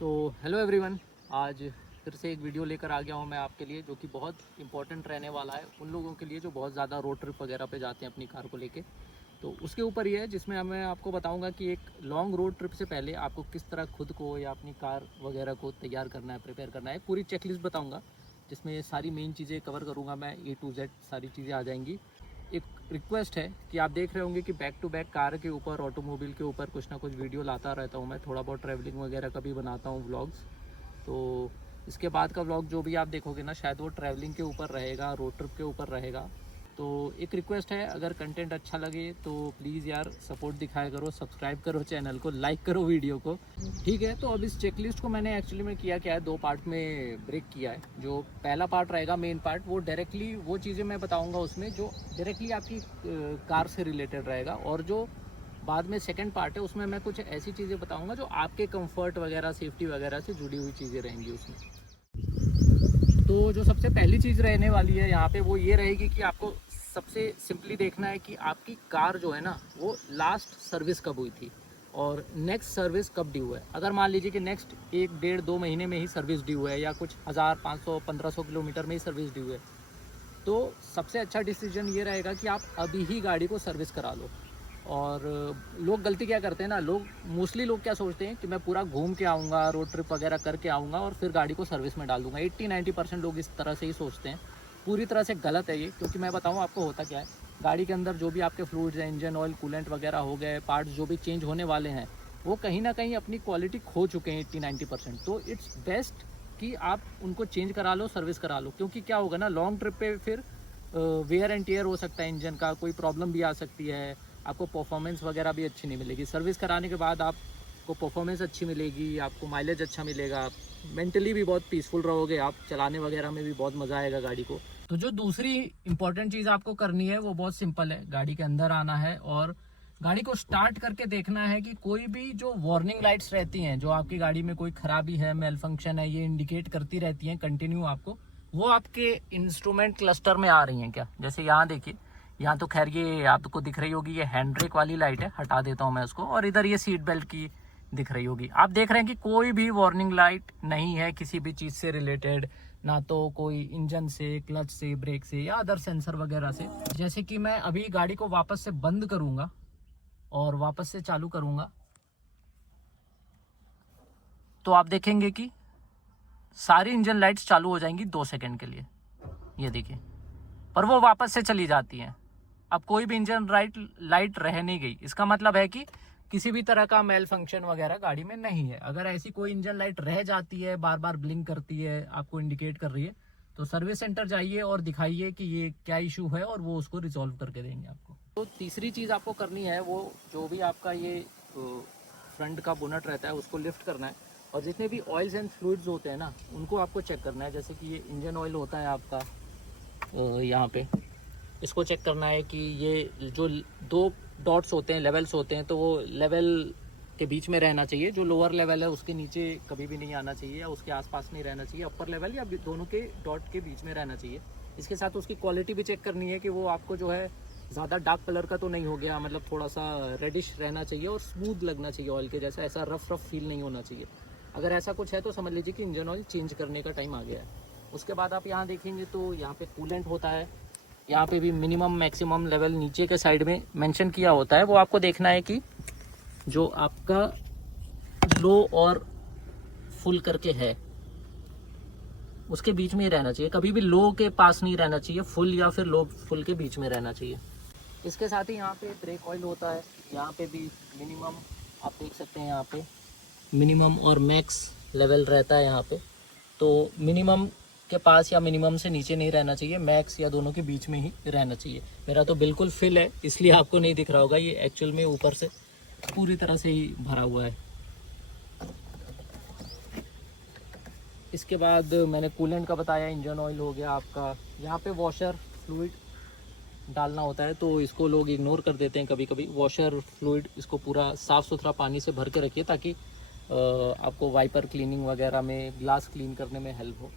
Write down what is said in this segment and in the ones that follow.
तो hello everyone, आज फिर से एक वीडियो लेकर आ गया हूँ मैं आपके लिए, जो कि बहुत इंपॉर्टेंट रहने वाला है उन लोगों के लिए जो बहुत ज़्यादा रोड ट्रिप वगैरह पे जाते हैं अपनी कार को लेके। तो उसके ऊपर ये है जिसमें मैं आपको बताऊँगा कि एक लॉन्ग रोड ट्रिप से पहले आपको किस तरह खुद को या अपनी कार वगैरह को तैयार करना है, प्रिपेयर करना है। पूरी चेकलिस्ट बताऊँगा जिसमें ये सारी मेन चीज़ें कवर करूँगा मैं, A to Z सारी चीज़ें आ जाएंगी। एक रिक्वेस्ट है कि आप देख रहे होंगे कि बैक टू बैक कार के ऊपर, ऑटोमोबाइल के ऊपर कुछ ना कुछ वीडियो लाता रहता हूँ मैं, थोड़ा बहुत ट्रैवलिंग वगैरह का भी बनाता हूँ व्लॉग्स। तो इसके बाद का व्लॉग जो भी आप देखोगे ना, शायद वो ट्रैवलिंग के ऊपर रहेगा, रोड ट्रिप के ऊपर रहेगा। तो एक रिक्वेस्ट है, अगर कंटेंट अच्छा लगे तो प्लीज़ यार सपोर्ट दिखाया करो, सब्सक्राइब करो चैनल को, लाइक करो वीडियो को। ठीक है, तो अब इस चेकलिस्ट को मैंने एक्चुअली में किया क्या है, दो पार्ट में ब्रेक किया है। जो पहला पार्ट रहेगा मेन पार्ट, वो डायरेक्टली वो चीज़ें मैं बताऊंगा उसमें जो डायरेक्टली आपकी कार से रिलेटेड रहेगा, और जो बाद में सेकंड पार्ट है उसमें मैं कुछ ऐसी चीज़ें बताऊंगा जो आपके कंफर्ट वगैरह, सेफ्टी वगैरह से जुड़ी हुई चीज़ें रहेंगी उसमें। तो जो सबसे पहली चीज़ रहने वाली है यहाँ पे वो ये रहेगी कि आपको सबसे सिंपली देखना है कि आपकी कार जो है ना, वो लास्ट सर्विस कब हुई थी और नेक्स्ट सर्विस कब ड्यू है। अगर मान लीजिए कि नेक्स्ट 1, 1.5, 2 महीने में ही सर्विस ड्यू है, या कुछ 1500 किलोमीटर में ही सर्विस ड्यू है, तो सबसे अच्छा डिसीजन ये रहेगा कि आप अभी ही गाड़ी को सर्विस करा लो। और लोग गलती क्या करते हैं ना, मोस्टली लोग क्या सोचते हैं कि मैं पूरा घूम के आऊँगा, रोड ट्रिप वगैरह करके आऊँगा और फिर गाड़ी को सर्विस में डाल दूँगा। 80-90% लोग इस तरह से ही सोचते हैं। पूरी तरह से गलत है ये, क्योंकि मैं बताऊँ आपको होता क्या है। गाड़ी के अंदर जो भी आपके फ्लूइड्स हैं, इंजन ऑयल, कूलेंट वगैरह हो गए, पार्ट्स जो भी चेंज होने वाले हैं, वो कहीं ना कहीं अपनी क्वालिटी खो चुके हैं 80-90%। तो इट्स बेस्ट कि आप उनको चेंज करा लो, सर्विस करा लो। क्योंकि क्या होगा ना, लॉन्ग ट्रिप पे फिर वेयर एंड टेयर हो सकता है, इंजन का कोई प्रॉब्लम भी आ सकती है, आपको परफॉर्मेंस वगैरह भी अच्छी नहीं मिलेगी। सर्विस कराने के बाद आपको परफॉर्मेंस अच्छी मिलेगी, आपको माइलेज अच्छा मिलेगा, मेंटली भी बहुत पीसफुल रहोगे, आप चलाने वगैरह में भी बहुत मज़ा आएगा गाड़ी को। तो जो दूसरी इंपॉर्टेंट चीज़ आपको करनी है वो बहुत सिंपल है। गाड़ी के अंदर आना है और गाड़ी को स्टार्ट करके देखना है कि कोई भी जो वार्निंग लाइट्स रहती हैं, जो आपकी गाड़ी में कोई खराबी है, मेल फंक्शन है, ये इंडिकेट करती रहती हैं कंटिन्यू आपको, वो आपके इंस्ट्रूमेंट क्लस्टर में आ रही हैं क्या। जैसे यहाँ देखिए, यहाँ तो खैर ये आपको दिख रही होगी, ये हैंड ब्रेक वाली लाइट है, हटा देता हूँ मैं उसको, और इधर ये सीट बेल्ट की दिख रही होगी। आप देख रहे हैं कि कोई भी वार्निंग लाइट नहीं है किसी भी चीज़ से रिलेटेड, ना तो कोई इंजन से, क्लच से, ब्रेक से, या अदर सेंसर वगैरह से। जैसे कि मैं अभी गाड़ी को वापस से बंद करूंगा और वापस से चालू करूंगा, तो आप देखेंगे कि सारी इंजन लाइट्स चालू हो जाएंगी 2 सेकंड के लिए, ये देखिए, पर वो वापस से चली जाती हैं। अब कोई भी इंजन लाइट रह नहीं गई। इसका मतलब है कि किसी भी तरह का मेल फंक्शन वगैरह गाड़ी में नहीं है। अगर ऐसी कोई इंजन लाइट रह जाती है, बार बार ब्लिंक करती है, आपको इंडिकेट कर रही है, तो सर्विस सेंटर जाइए और दिखाइए कि ये क्या इशू है, और वो उसको रिजॉल्व करके देंगे आपको। तो तीसरी चीज़ आपको करनी है, वो जो भी आपका ये फ्रंट का बोनट रहता है उसको लिफ्ट करना है, और जितने भी ऑयल्स एंड फ्लूइड्स होते हैं ना, उनको आपको चेक करना है। जैसे कि ये इंजन ऑयल होता है आपका, यहाँ पे इसको चेक करना है कि ये जो 2 डॉट्स होते हैं, लेवल्स होते हैं, तो वो लेवल के बीच में रहना चाहिए। जो लोअर लेवल है उसके नीचे कभी भी नहीं आना चाहिए, या उसके आसपास नहीं रहना चाहिए। अपर लेवल या दोनों के डॉट के बीच में रहना चाहिए। इसके साथ उसकी क्वालिटी भी चेक करनी है कि वो आपको जो है ज़्यादा डार्क कलर का तो नहीं हो गया, मतलब थोड़ा सा रेडिश रहना चाहिए और स्मूथ लगना चाहिए ऑयल के जैसा, ऐसा रफ फील नहीं होना चाहिए। अगर ऐसा कुछ है तो समझ लीजिए कि इंजन ऑयल चेंज करने का टाइम आ गया है। उसके बाद आप यहाँ देखेंगे तो यहाँ पे कूलेंट होता है, यहाँ पे भी मिनिमम मैक्सिमम लेवल नीचे के साइड में मेंशन किया होता है। वो आपको देखना है कि जो आपका लो और फुल करके है उसके बीच में ही रहना चाहिए, कभी भी लो के पास नहीं रहना चाहिए, फुल या फिर लो फुल के बीच में रहना चाहिए। इसके साथ ही यहाँ पे ब्रेक ऑयल होता है, यहाँ पे भी मिनिमम आप देख सकते हैं, यहाँ पे मिनिमम और मैक्स लेवल रहता है यहाँ पे। तो मिनिमम के पास या मिनिमम से नीचे नहीं रहना चाहिए, मैक्स या दोनों के बीच में ही रहना चाहिए। मेरा तो बिल्कुल फिल है, इसलिए आपको नहीं दिख रहा होगा, ये एक्चुअल में ऊपर से पूरी तरह से ही भरा हुआ है। इसके बाद मैंने कूलेंट का बताया, इंजन ऑयल हो गया आपका। यहाँ पे वॉशर फ्लूइड डालना होता है, तो इसको लोग इग्नोर कर देते हैं कभी कभी। वॉशर फ्लूइड, इसको पूरा साफ़ सुथरा पानी से भर के रखिए, ताकि आपको वाइपर क्लीनिंग वगैरह में, ग्लास क्लीन करने में हेल्प हो।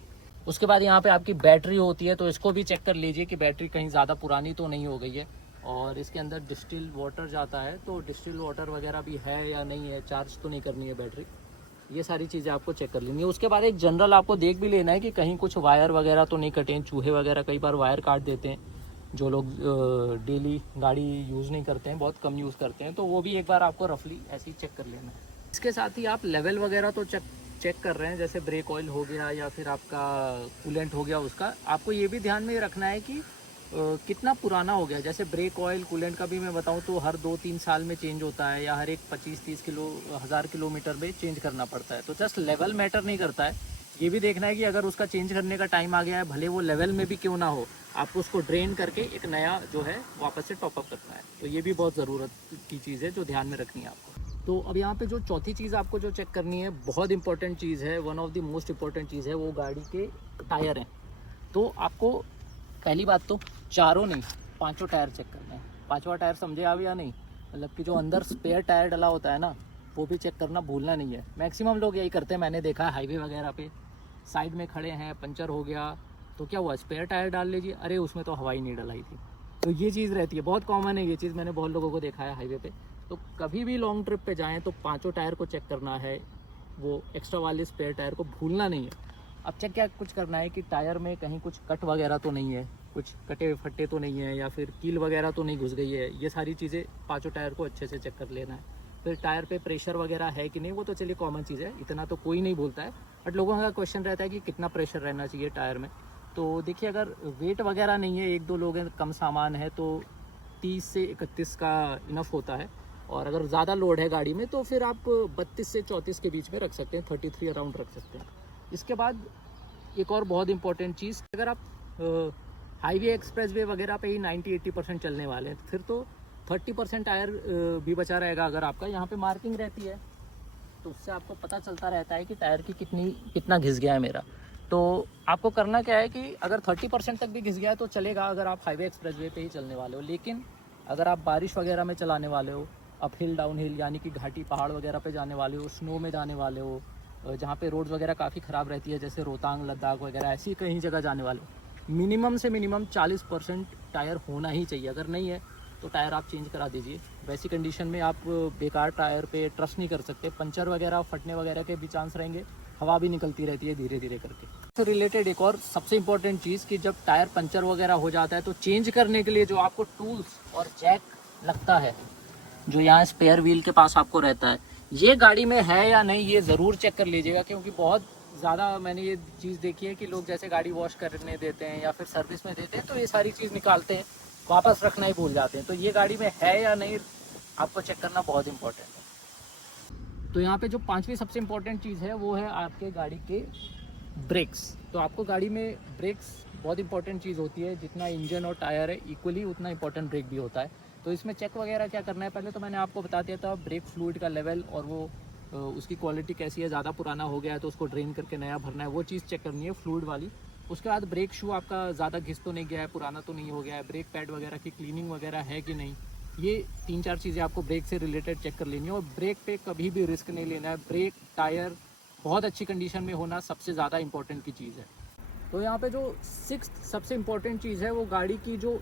उसके बाद यहाँ पे आपकी बैटरी होती है, तो इसको भी चेक कर लीजिए कि बैटरी कहीं ज़्यादा पुरानी तो नहीं हो गई है। और इसके अंदर डिस्टिल वाटर जाता है, तो डिस्टिल वाटर वगैरह भी है या नहीं है, चार्ज तो नहीं करनी है बैटरी। ये सारी चीज़ें आपको चेक कर लेनी है। उसके बाद एक जनरल आपको देख भी लेना है कि कहीं कुछ वायर वगैरह तो नहीं कटे हैं। चूहे वगैरह कई बार वायर काट देते हैं, जो लोग डेली गाड़ी यूज़ नहीं करते हैं, बहुत कम यूज़ करते हैं, तो वो भी एक बार आपको रफली ऐसे ही चेक कर लेना है। इसके साथ ही आप लेवल वगैरह तो चेक कर रहे हैं, जैसे ब्रेक ऑयल हो गया या फिर आपका कूलेंट हो गया, उसका आपको ये भी ध्यान में रखना है कि कितना पुराना हो गया। जैसे ब्रेक ऑयल कूलेंट का भी मैं बताऊं तो हर 2-3 साल में चेंज होता है, या हर एक 25-30 किलो 1000 किलोमीटर में चेंज करना पड़ता है। तो जस्ट लेवल मैटर नहीं करता है, ये भी देखना है कि अगर उसका चेंज करने का टाइम आ गया है, भले वो लेवल में भी क्यों ना हो, आपको उसको ड्रेन करके एक नया जो है वापस से टॉपअप करना है। तो ये भी बहुत ज़रूरत की चीज़ है जो ध्यान में रखनी है आपको। तो अब यहाँ पे जो चौथी चीज़ आपको जो चेक करनी है, बहुत इंपॉर्टेंट चीज़ है, one of the most important चीज़ है, वो गाड़ी के टायर हैं। तो आपको पहली बात तो चारों नहीं, पांचों टायर चेक करना है। पांचवा टायर समझे आप या नहीं, मतलब कि जो अंदर स्पेयर टायर डला होता है ना, वो भी चेक करना भूलना नहीं है। मैक्सिमम लोग यही करते हैं, मैंने देखा है हाईवे वगैरह पे साइड में खड़े हैं, पंचर हो गया तो क्या हुआ, स्पेयर टायर डाल लीजिए, अरे उसमें तो हवा ही नहीं डलाई थी। तो ये चीज़ रहती है, बहुत कॉमन है ये चीज़, मैंने बहुत लोगों को देखा है हाईवे पे। तो कभी भी लॉन्ग ट्रिप पे जाएं तो पांचों टायर को चेक करना है, वो एक्स्ट्रा वाले स्पेयर टायर को भूलना नहीं है। अब चेक क्या कुछ करना है कि टायर में कहीं कुछ कट वगैरह तो नहीं है, कुछ कटे फट्टे तो नहीं है, या फिर कील वगैरह तो नहीं घुस गई है। ये सारी चीज़ें पांचों टायर को अच्छे से चेक कर लेना है। फिर टायर पे प्रेशर वगैरह है कि नहीं, वो तो चलिए कॉमन चीज़ है, इतना तो कोई नहीं बोलता है, बट लोगों का क्वेश्चन रहता है कि कितना प्रेशर रहना चाहिए टायर में। तो देखिए, अगर वेट वगैरह नहीं है, 1-2 लोग हैं, कम सामान है, तो 30 से 31 का इनफ होता है। और अगर ज़्यादा लोड है गाड़ी में तो फिर आप 32 से 34 के बीच में रख सकते हैं, 33 अराउंड रख सकते हैं। इसके बाद एक और बहुत इंपॉर्टेंट चीज़, अगर आप हाईवे एक्सप्रेसवे वगैरह पे ही 90-80% चलने वाले हैं, फिर तो 30% टायर भी बचा रहेगा। अगर आपका यहाँ पे मार्किंग रहती है तो उससे आपको पता चलता रहता है कि टायर की कितना घिस गया है मेरा। तो आपको करना क्या है कि अगर 30% तक भी घिस गया है तो चलेगा, अगर आप हाईवे एक्सप्रेसवे पे ही चलने वाले हो। लेकिन अगर आप बारिश वगैरह में चलाने वाले हो, अप हिल डाउन हिल यानी कि घाटी पहाड़ वगैरह पे जाने वाले हो, स्नो में जाने वाले हो, जहाँ पे रोड्स वगैरह काफ़ी ख़राब रहती है, जैसे रोहतांग लद्दाख वगैरह, ऐसी कहीं जगह जाने वाले हो, मिनिमम से मिनिमम 40% टायर होना ही चाहिए। अगर नहीं है तो टायर आप चेंज करा दीजिए। वैसी कंडीशन में आप बेकार टायर पे ट्रस्ट नहीं कर सकते, पंचर वगैरह फटने वगैरह के भी चांस रहेंगे, हवा भी निकलती रहती है धीरे धीरे करके। इससे रिलेटेड एक और सबसे इम्पोर्टेंट चीज़ कि जब टायर पंचर वगैरह हो जाता है तो चेंज करने के लिए जो आपको टूल्स और जैक लगता है, जो यहाँ स्पेयर व्हील के पास आपको रहता है, ये गाड़ी में है या नहीं ये ज़रूर चेक कर लीजिएगा। क्योंकि बहुत ज़्यादा मैंने ये चीज़ देखी है कि लोग जैसे गाड़ी वॉश करने देते हैं या फिर सर्विस में देते हैं तो ये सारी चीज़ निकालते हैं, वापस रखना ही भूल जाते हैं। तो ये गाड़ी में है या नहीं आपको चेक करना बहुत इंपॉर्टेंट है। तो यहाँ पे जो पांचवी सबसे इम्पोर्टेंट चीज़ है वो है आपके गाड़ी के ब्रेक्स। तो आपको गाड़ी में ब्रेक्स बहुत इंपॉर्टेंट चीज़ होती है, जितना इंजन और टायर है इक्वली उतना इंपॉर्टेंट ब्रेक भी होता है। तो इसमें चेक वगैरह क्या करना है, पहले तो मैंने आपको बता दिया था ब्रेक फ्लूइड का लेवल और वो उसकी क्वालिटी कैसी है, ज़्यादा पुराना हो गया है तो उसको ड्रेन करके नया भरना है, वो चीज़ चेक करनी है फ्लूइड वाली। उसके बाद ब्रेक शू आपका ज़्यादा घिस तो नहीं गया है, पुराना तो नहीं हो गया है, ब्रेक पैड वगैरह की क्लीनिंग वगैरह है कि नहीं, ये 3-4 चीज़ें आपको ब्रेक से रिलेटेड चेक कर लेनी है। और ब्रेक पे कभी भी रिस्क नहीं लेना है, ब्रेक टायर बहुत अच्छी कंडीशन में होना सबसे ज़्यादा इंपॉर्टेंट की चीज़ है। तो यहाँ पे जो 6th सबसे इम्पोर्टेंट चीज़ है वो गाड़ी की जो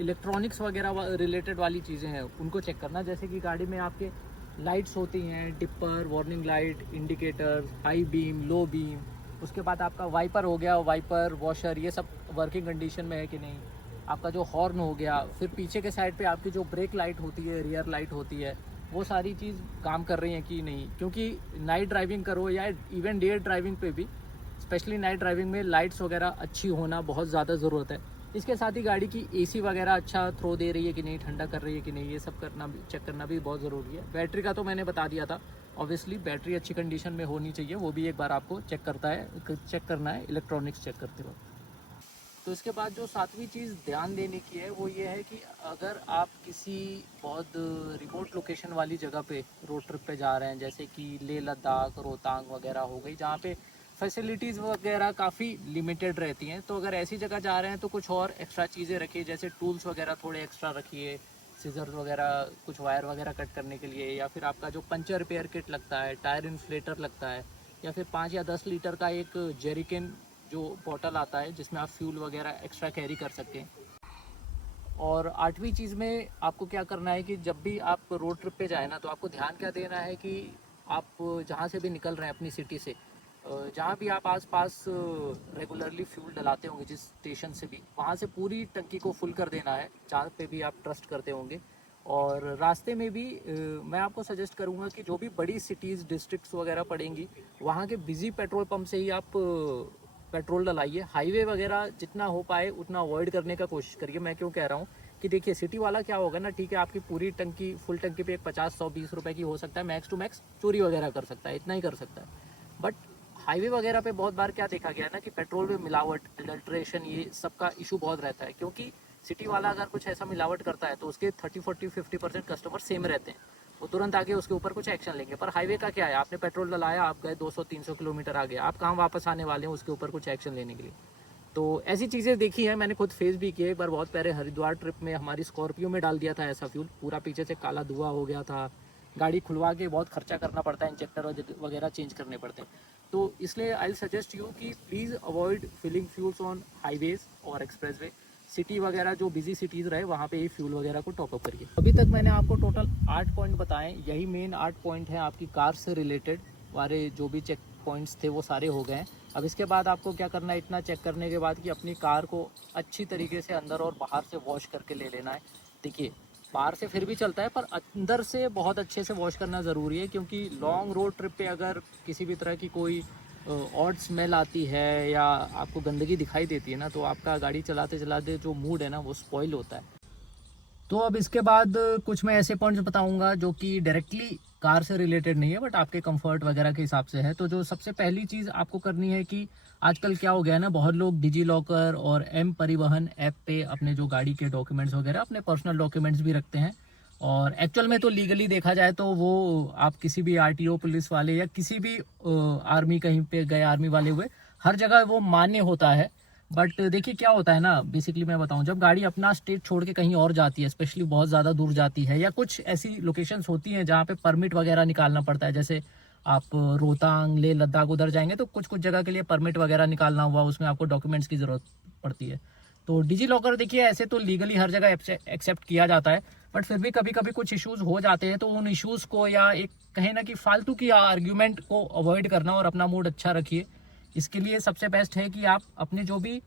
इलेक्ट्रॉनिक्स वगैरह रिलेटेड वाली चीज़ें हैं उनको चेक करना। जैसे कि गाड़ी में आपके लाइट्स होती हैं, dipper, warning light, indicator, high beam, low beam, उसके बाद आपका वाइपर हो गया, वाइपर वॉशर, ये सब वर्किंग कंडीशन में है कि नहीं, आपका जो हॉर्न हो गया, फिर पीछे के साइड पे आपकी जो ब्रेक लाइट होती है, रियर लाइट होती है, वो सारी चीज़ काम कर रही हैं कि नहीं। क्योंकि नाइट ड्राइविंग करो या इवन डे ड्राइविंग पे भी, स्पेशली नाइट ड्राइविंग में लाइट्स वगैरह अच्छी होना बहुत ज़्यादा ज़रूरत है। इसके साथ ही गाड़ी की एसी वगैरह अच्छा थ्रो दे रही है कि नहीं, ठंडा कर रही है कि नहीं, ये सब करना भी चेक करना भी बहुत ज़रूरी है। बैटरी का तो मैंने बता दिया था, ऑब्वियसली बैटरी अच्छी कंडीशन में होनी चाहिए, वो भी एक बार आपको चेक करना है इलेक्ट्रॉनिक्स चेक करते वक्त। तो इसके बाद जो 7वीं चीज़ ध्यान देने की है वो ये है कि अगर आप किसी बहुत रिमोट लोकेशन वाली जगह पे रोड ट्रिप पे जा रहे हैं, जैसे कि लेह लद्दाख, रोहतांग वगैरह हो गई, जहाँ पे फैसिलिटीज़ वगैरह काफ़ी लिमिटेड रहती हैं, तो अगर ऐसी जगह जा रहे हैं तो कुछ और एक्स्ट्रा चीज़ें रखिए, जैसे टूल्स वगैरह थोड़े एक्स्ट्रा रखिए, सीजर वगैरह, कुछ वायर वगैरह कट करने के लिए, या फिर आपका जो पंचर रिपेयर किट लगता है, टायर इन्फ्लेटर लगता है, या फिर 5 या 10 लीटर का एक जेरिकन जो बॉटल आता है जिसमें आप फ्यूल वगैरह एक्स्ट्रा कैरी कर सकते हैं। और 8वीं चीज़ में आपको क्या करना है कि जब भी आप रोड ट्रिप पे जाए ना, तो आपको ध्यान क्या देना है कि आप जहाँ से भी निकल रहे हैं अपनी सिटी से, जहाँ भी आप आसपास रेगुलरली फ्यूल डलाते होंगे, जिस स्टेशन से भी, वहाँ से पूरी टंकी को फुल कर देना है, जहाँ पे भी आप ट्रस्ट करते होंगे। और रास्ते में भी मैं आपको सजेस्ट करूँगा कि जो भी बड़ी सिटीज़ डिस्ट्रिक्ट्स वगैरह पड़ेंगी, वहाँ के बिजी पेट्रोल पंप से ही आप पेट्रोल डलाइए। हाईवे वगैरह जितना हो पाए उतना अवॉइड करने का कोशिश करिए। मैं क्यों कह रहा हूँ कि देखिए, सिटी वाला क्या होगा ना, ठीक है आपकी पूरी टंकी, फुल टंकी पे एक 50-100-20 रुपए की हो सकता है, मैक्स टू मैक्स चोरी वगैरह कर सकता है, इतना ही कर सकता है। बट हाईवे वगैरह पे बहुत बार क्या देखा गया है ना कि पेट्रोल में मिलावट, एडल्ट्रेशन, ये सबका इशू बहुत रहता है। क्योंकि सिटी वाला अगर कुछ ऐसा मिलावट करता है तो उसके 30-40-50% कस्टमर सेम रहते हैं, वो तुरंत आके उसके ऊपर कुछ एक्शन लेंगे। पर हाईवे का क्या है, आपने पेट्रोल डलाया, आप गए 200-300 किलोमीटर आगे, आप कहाँ वापस आने वाले हैं उसके ऊपर कुछ एक्शन लेने के लिए। तो ऐसी चीज़ें देखी हैं, मैंने खुद फेस भी किए। एक बार बहुत पहले हरिद्वार ट्रिप में हमारी स्कॉर्पियो में डाल दिया था ऐसा फ्यूल, पूरा पीछे से काला धुआं हो गया था। गाड़ी खुलवा के बहुत खर्चा करना पड़ता है, इंजेक्टर वगैरह चेंज करने पड़ते हैं। तो इसलिए आई सजेस्ट यू कि please avoid filling fuels on highways और एक्सप्रेसवे। सिटी वगैरह जो बिजी सिटीज़ रहे वहाँ पे ही फ्यूल वगैरह को टॉपअप करिए। अभी तक मैंने आपको टोटल 8 पॉइंट बताएं, यही मेन 8 पॉइंट हैं आपकी कार से रिलेटेड वाले। जो भी चेक पॉइंट्स थे वो सारे हो गए हैं। अब इसके बाद आपको क्या करना है, इतना चेक करने के बाद कि अपनी कार को अच्छी तरीके से अंदर और बाहर से वॉश करके ले लेना है। देखिए, बाहर से फिर भी चलता है, पर अंदर से बहुत अच्छे से वॉश करना ज़रूरी है। क्योंकि लॉन्ग रोड ट्रिप पे अगर किसी भी तरह की कोई ऑड स्मेल आती है या आपको गंदगी दिखाई देती है ना, तो आपका गाड़ी चलाते चलाते जो मूड है ना वो स्पॉइल होता है। तो अब इसके बाद कुछ मैं ऐसे पॉइंट्स बताऊंगा जो कि डायरेक्टली कार से रिलेटेड नहीं है, बट आपके कंफर्ट वगैरह के हिसाब से है। तो जो सबसे पहली चीज़ आपको करनी है कि आजकल क्या हो गया है ना, बहुत लोग डिजी लॉकर और एम परिवहन ऐप पे अपने जो गाड़ी के डॉक्यूमेंट्स वगैरह, अपने पर्सनल डॉक्यूमेंट्स भी रखते हैं। और एक्चुअल में तो लीगली देखा जाए तो वो आप किसी भी आरटीओ पुलिस वाले या किसी भी आर्मी, कहीं पे गए आर्मी वाले हुए, हर जगह वो मान्य होता है। बट देखिए क्या होता है ना, बेसिकली मैं बताऊं, जब गाड़ी अपना स्टेट छोड़ के कहीं और जाती है, स्पेशली बहुत ज़्यादा दूर जाती है, या कुछ ऐसी लोकेशंस होती हैं जहाँ पे परमिट वगैरह निकालना पड़ता है, जैसे आप रोहतांग, लेह लद्दाख उधर जाएंगे तो कुछ कुछ जगह के लिए परमिट वगैरह निकालना हुआ, उसमें आपको डॉक्यूमेंट्स की ज़रूरत पड़ती है। तो डिजी लॉकर देखिए, ऐसे तो लीगली हर जगह एक्सेप्ट किया जाता है, बट फिर भी कभी कभी कुछ इश्यूज हो जाते हैं। तो उन इश्यूज को, या एक कहें ना कि फालतू की आर्ग्यूमेंट को अवॉइड करना और अपना मूड अच्छा रखिए। इसके लिए सबसे बेस्ट है कि आप अपने जो भी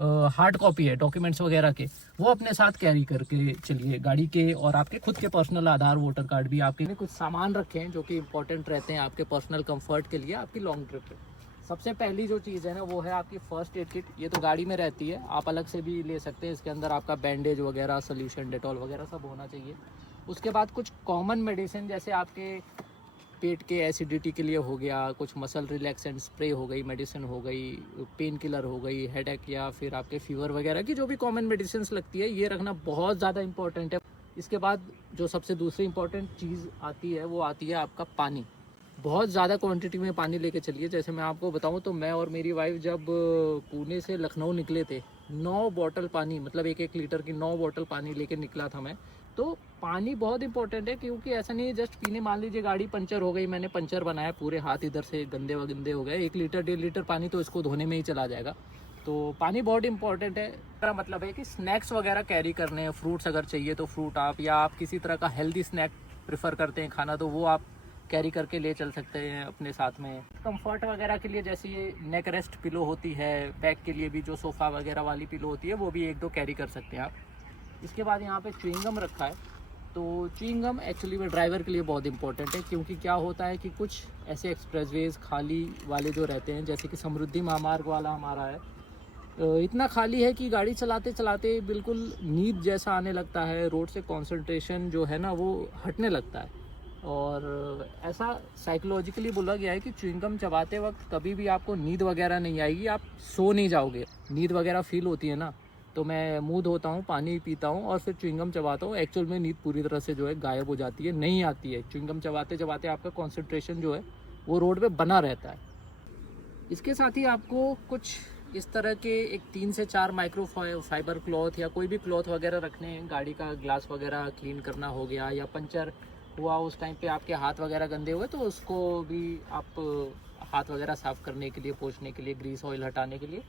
हार्ड कॉपी है डॉक्यूमेंट्स वगैरह के, वो अपने साथ कैरी करके चलिए गाड़ी के। और आपके खुद के पर्सनल आधार, वोटर कार्ड भी आपके लिए कुछ सामान रखें जो कि इंपॉर्टेंट रहते हैं आपके पर्सनल कंफर्ट के लिए, आपकी लॉन्ग ट्रिप पे। सबसे पहली जो चीज़ है ना वो है आपकी फर्स्ट एड किट। ये तो गाड़ी में रहती है, आप अलग से भी ले सकते हैं। इसके अंदर आपका बैंडेज वगैरह, सोल्यूशन, डेटॉल वगैरह सब होना चाहिए। उसके बाद कुछ कॉमन मेडिसिन, जैसे आपके पेट के एसिडिटी के लिए हो गया, कुछ मसल रिलैक्सेंट स्प्रे हो गई, मेडिसिन हो गई, पेन किलर हो गई, हेडेक या फिर आपके फीवर वगैरह की जो भी कॉमन मेडिसिन लगती है, ये रखना बहुत ज़्यादा इंपॉर्टेंट है। इसके बाद जो सबसे दूसरी इंपॉर्टेंट चीज़ आती है वो आती है आपका पानी। बहुत ज़्यादा क्वांटिटी में पानी लेके चलिए। जैसे मैं आपको बताऊं तो मैं और मेरी वाइफ जब पुणे से लखनऊ निकले थे, 9 बॉटल पानी, मतलब 1-1 लीटर की 9 बॉटल पानी लेके निकला था मैं। तो पानी बहुत इंपॉर्टेंट है, क्योंकि ऐसा नहीं है जस्ट पीने, मान लीजिए गाड़ी पंचर हो गई, मैंने पंचर बनाया, पूरे हाथ इधर से गंदे वगंदे हो गए, 1 लीटर 1.5 लीटर पानी तो इसको धोने में ही चला जाएगा। तो पानी बहुत इंपॉर्टेंट है। मेरा मतलब है कि स्नैक्स वगैरह कैरी करने हैं, फ्रूट्स अगर चाहिए तो फ्रूट आप, या आप किसी तरह का हेल्दी स्नैक प्रेफर करते हैं खाना, तो वो आप कैरी करके ले चल सकते हैं अपने साथ में। कंफर्ट वगैरह के लिए जैसे ये नेक रेस्ट पिलो होती है, बैक के लिए भी जो सोफ़ा वगैरह वाली पिलो होती है वो भी 1-2 कैरी कर सकते हैं आप। इसके बाद यहाँ पे च्युइंगम रखा है। तो च्युइंगम एक्चुअली में ड्राइवर के लिए बहुत इंपॉर्टेंट है, क्योंकि क्या होता है कि कुछ ऐसे एक्सप्रेसवेज खाली वाले जो रहते हैं, जैसे कि समृद्धि महामार्ग वाला हमारा है, इतना खाली है कि गाड़ी चलाते चलाते बिल्कुल नींद जैसा आने लगता है, रोड से कंसंट्रेशन जो है ना वो हटने लगता है। और ऐसा साइकोलॉजिकली बोला गया है कि च्युइंगम चबाते वक्त कभी भी आपको नींद वगैरह नहीं आएगी, आप सो नहीं जाओगे। नींद वगैरह फील होती है ना, तो मैं मुंह धोता हूँ, पानी पीता हूँ और फिर च्युइंगम चबाता हूँ, एक्चुअल में नींद पूरी तरह से जो है गायब हो जाती है, नहीं आती है। च्युइंगम चबाते चबाते आपका कॉन्सेंट्रेशन जो है वो रोड पे बना रहता है। इसके साथ ही आपको कुछ इस तरह के एक 3 से 4 माइक्रो फाइबर क्लॉथ या कोई भी क्लॉथ वगैरह रखने हैं। गाड़ी का ग्लास वगैरह क्लीन करना हो गया, या पंचर हुआ उस टाइम पे आपके हाथ वगैरह गंदे हुए, तो उसको भी आप हाथ वगैरह साफ़ करने के लिए, पोंछने के लिए, ग्रीस ऑयल हटाने के लिए।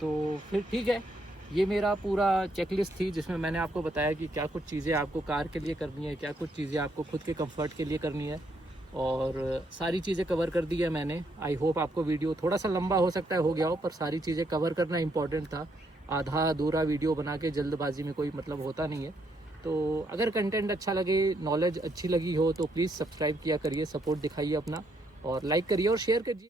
तो फिर ठीक है, ये मेरा पूरा चेकलिस्ट थी जिसमें मैंने आपको बताया कि क्या कुछ चीज़ें आपको कार के लिए करनी है, क्या कुछ चीज़ें आपको खुद के कंफर्ट के लिए करनी है। और सारी चीज़ें कवर कर दी है मैंने। आई होप आपको वीडियो थोड़ा सा लंबा हो सकता है, हो गया हो, पर सारी चीज़ें कवर करना इम्पोर्टेंट था। आधा अधूरा वीडियो बना के जल्दबाजी में कोई मतलब होता नहीं है। तो अगर कंटेंट अच्छा लगे, नॉलेज अच्छी लगी हो तो प्लीज़ सब्सक्राइब किया करिए, सपोर्ट दिखाइए अपना, और लाइक करिए और शेयर करिए।